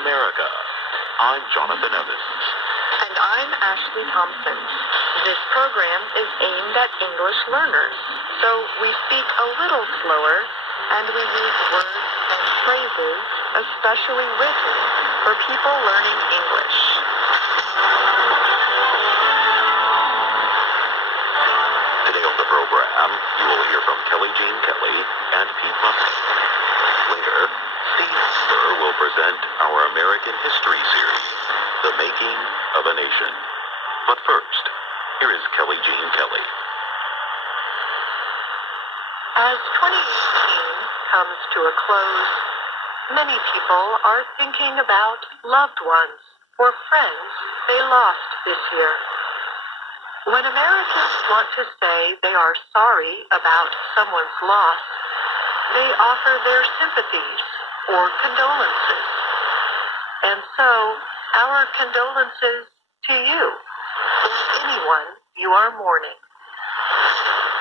America. I'm Jonathan Evans. And I'm Ashley Thompson. This program is aimed at English learners, so we speak a little slower and we use words and phrases especially written for people learning English. Today on the program, you will hear from Kelly Jean Kelly and Pete Muscat. Later, Steve Cooper will present our American History series, The Making of a Nation. But first, here is Kelly Jean Kelly. As 2018 comes to a close, many people are thinking about loved ones or friends they lost this year. When Americans want to say they are sorry about someone's loss, they offer their sympathies or condolences. And so, our condolences to you, or anyone you are mourning.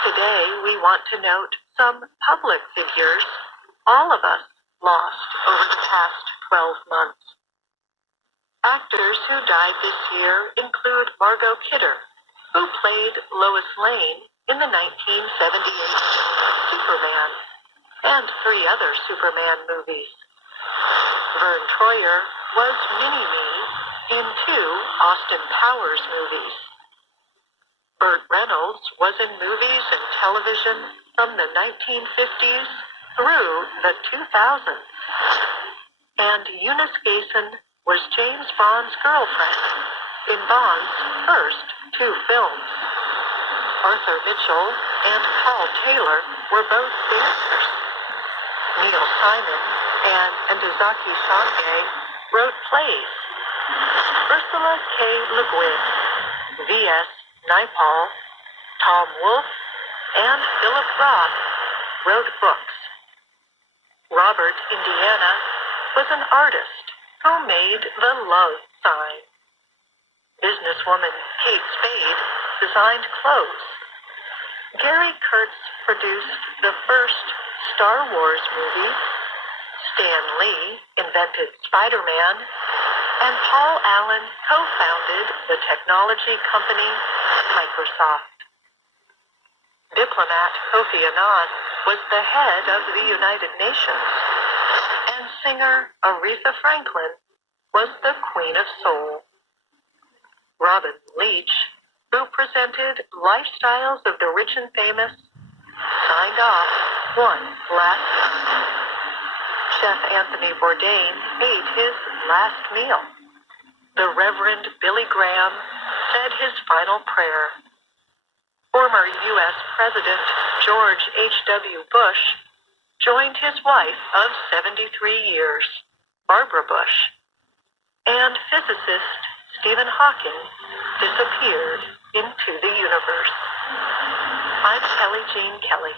Today, we want to note some public figures all of us lost over the past 12 months. Actors who died this year include Margot Kidder, who played Lois Lane in the 1978 Superman, and 3 other Superman movies. Vern Troyer was Mini-Me in 2 Austin Powers movies. Burt Reynolds was in movies and television from the 1950s through the 2000s. And Eunice Gayson was James Bond's girlfriend in Bond's first 2 films. Arthur Mitchell and Paul Taylor were both dancers. Neil Simon and Ntozake Shange wrote plays. Ursula K. Le Guin, V.S. Naipaul, Tom Wolfe, and Philip Roth wrote books. Robert Indiana was an artist who made the love sign. Businesswoman Kate Spade designed clothes. Gary Kurtz produced the first Star Wars movie. Stan Lee invented Spider-Man. And Paul Allen co-founded the technology company Microsoft. Diplomat Kofi Annan was the head of the United Nations. And singer Aretha Franklin was the Queen of Soul. Robin Leach, who presented Lifestyles of the Rich and Famous, signed off one last night. Chef Anthony Bourdain ate his last meal. The Reverend Billy Graham said his final prayer. Former U.S. President George H.W. Bush joined his wife of 73 years, Barbara Bush. And physicist Stephen Hawking disappeared into the universe. I'm Kelly Jean Kelly.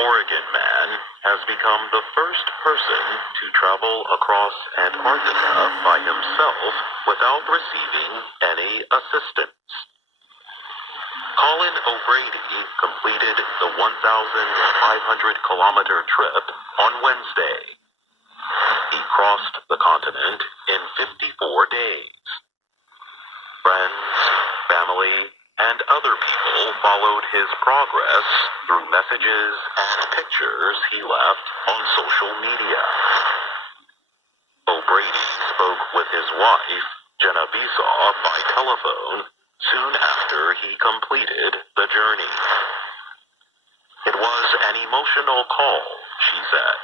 Oregon man has become the first person to travel across Antarctica by himself without receiving any assistance. Colin O'Brady completed the 1,500-kilometer trip on Wednesday. He crossed the continent in 54 days. Friends, family, and other people followed his progress through messages and pictures he left on social media. O'Brady spoke with his wife, Jenna Besaw, by telephone soon after he completed the journey. It was an emotional call, she said.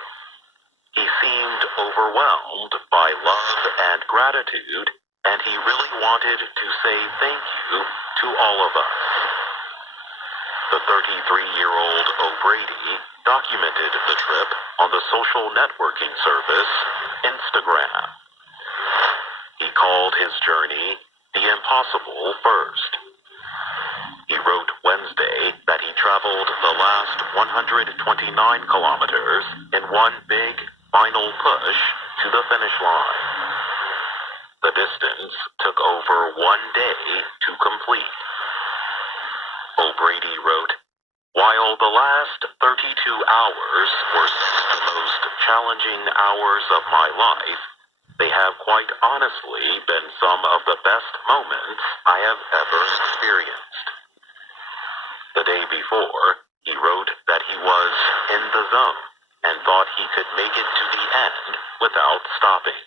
He seemed overwhelmed by love and gratitude, and he really wanted to say thank you to all of us. The 33-year-old O'Brady documented the trip on the social networking service Instagram. He called his journey the impossible first. He wrote Wednesday that he traveled the last 129 kilometers in one big final push to the finish line. The distance took over 1 day to complete. O'Brady wrote, "While the last 32 hours were the most challenging hours of my life, they have quite honestly been some of the best moments I have ever experienced." The day before, he wrote that he was in the zone and thought he could make it to the end without stopping.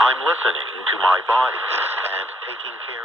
"I'm listening to my body and taking care